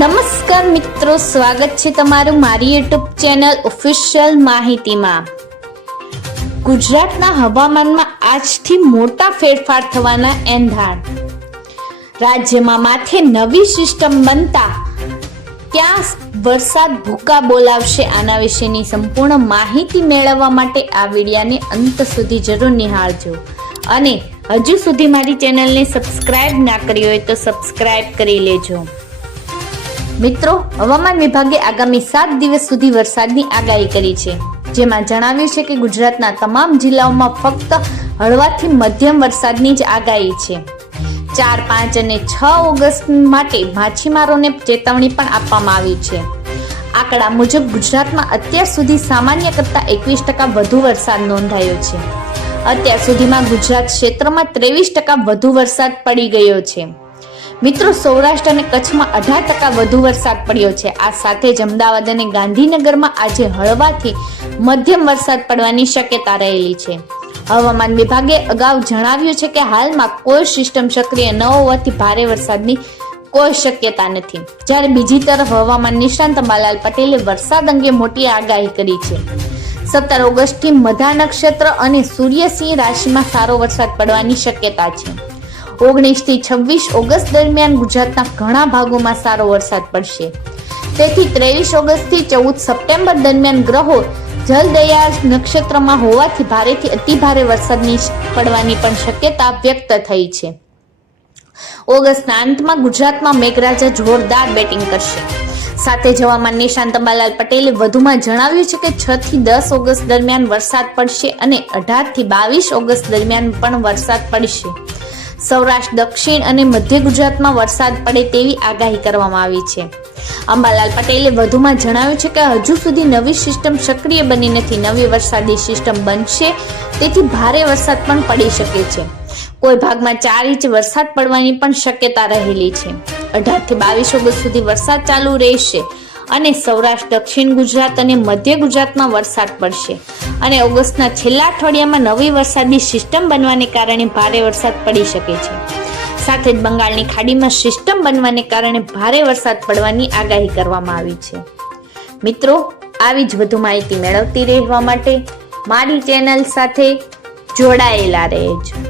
નમસ્કાર મિત્રો, સ્વાગત છે તમારું મારી યુટ્યુબ ચેનલ ઓફિશિયલ માહિતીમાં. ગુજરાતના હવામાનમાં આજથી મોટા ફેરફાર થવાના એંધાણ. રાજ્યમાં માથે નવી સિસ્ટમ બનતા ક્યાં વરસાદ ભૂકા બોલાવશે આના વિશેની સંપૂર્ણ માહિતી મેળવવા માટે આ વિડિયાને અંત સુધી જરૂર નિહાળજો. અને હજુ સુધી મારી ચેનલને સબસ્ક્રાઇબ ના કરી હોય તો સબસ્ક્રાઇબ કરી લેજો. મિત્રો, હવામાન વિભાગે આગામી સાત દિવસ સુધી વરસાદની આગાહી કરી છે, જેમાં જણાવ્યું છે કે ગુજરાતના તમામ જિલ્લાઓમાં ફક્ત હળવાથી મધ્યમ વરસાદની જ આગાહી છે. ચાર, પાંચ અને છ ઓગસ્ટ માટે માછીમારોને ચેતવણી પણ આપવામાં આવી છે. આંકડા મુજબ ગુજરાતમાં અત્યાર સુધી સામાન્ય કરતાં એકવીસ ટકા વધુ વરસાદ નોંધાયો છે. અત્યાર સુધીમાં ગુજરાત ક્ષેત્રમાં ત્રેવીસ ટકા વધુ વરસાદ પડી ગયો છે. મિત્રો, સૌરાષ્ટ્ર અને કચ્છમાં અઢાર ટકા વધુ વરસાદ પડ્યો છે. આ સાથે જ અમદાવાદ અને ગાંધીનગરમાં આજે હળવાથી મધ્યમ વરસાદ પડવાની શક્યતા રહેલી છે. હવામાન વિભાગે અગાઉ જણાવ્યું છે કે હાલમાં કોઈ સિસ્ટમ સક્રિય ન હોવાથી ભારે વરસાદની કોઈ શક્યતા નથી. જ્યારે બીજી તરફ હવામાન નિષ્ણાંત અંબાલાલ પટેલે વરસાદ અંગે મોટી આગાહી કરી છે. સત્તર ઓગસ્ટથી મધા નક્ષત્ર અને સૂર્યસિંહ રાશિમાં સારો વરસાદ પડવાની શક્યતા છે. ઓગણીસથી છવ્વીસ ઓગસ્ટ દરમિયાન ગુજરાતના ઘણા ભાગોમાં સારો વરસાદ પડશે. તેથી ત્રેવીસ ઓગસ્ટથી ચૌદ સપ્ટેમ્બર દરમિયાન ગ્રહો જલદયા નક્ષત્રમાં હોવાથી ભારેથી અતિભારે વરસાદની પડવાની પણ શક્યતા વ્યક્ત થઈ છે. ઓગસ્ટના અંતમાં ગુજરાતમાં મેઘરાજા જોરદાર બેટિંગ કરશે. સાથે જવામાં નિશાંત અંબાલાલ પટેલે વધુમાં જણાવ્યું છે કે છ થી દસ ઓગસ્ટ દરમિયાન વરસાદ પડશે અને અઢારથી બાવીસ ઓગસ્ટ દરમિયાન પણ વરસાદ પડશે. સૌરાષ્ટ્ર, દક્ષિણ અને મધ્ય ગુજરાતમાં વરસાદ પડે તેવી આગાહી કરવામાં આવી છે. અંબાલાલ પટેલે વધુમાં જણાવ્યું છે કે હજુ સુધી નવી સિસ્ટમ સક્રિય બની નથી, નવી વરસાદી સિસ્ટમ બનશે, તેથી ભારે વરસાદ પણ પડી શકે છે. કોઈ ભાગમાં ચાર ઇંચ વરસાદ પડવાની પણ શક્યતા રહેલી છે. અઢારથી બાવીસ ઓગસ્ટ સુધી વરસાદ ચાલુ રહેશે. અને સૌરાષ્ટ્ર, દક્ષિણ ગુજરાત અને મધ્ય ગુજરાતમાં વરસાદ પડશે. અને ઓગસ્ટના છેલ્લા અઠવાડિયામાં નવી વરસાદની સિસ્ટમ બનવાને કારણે ભારે વરસાદ પડી શકે છે. સાથે જ બંગાળની ખાડીમાં સિસ્ટમ બનવાને કારણે ભારે વરસાદ પડવાની આગાહી કરવામાં આવી છે. મિત્રો, આવી જ વધુ માહિતી મેળવતી રહેવા માટે મારી ચેનલ સાથે જોડાયેલા રહેજો.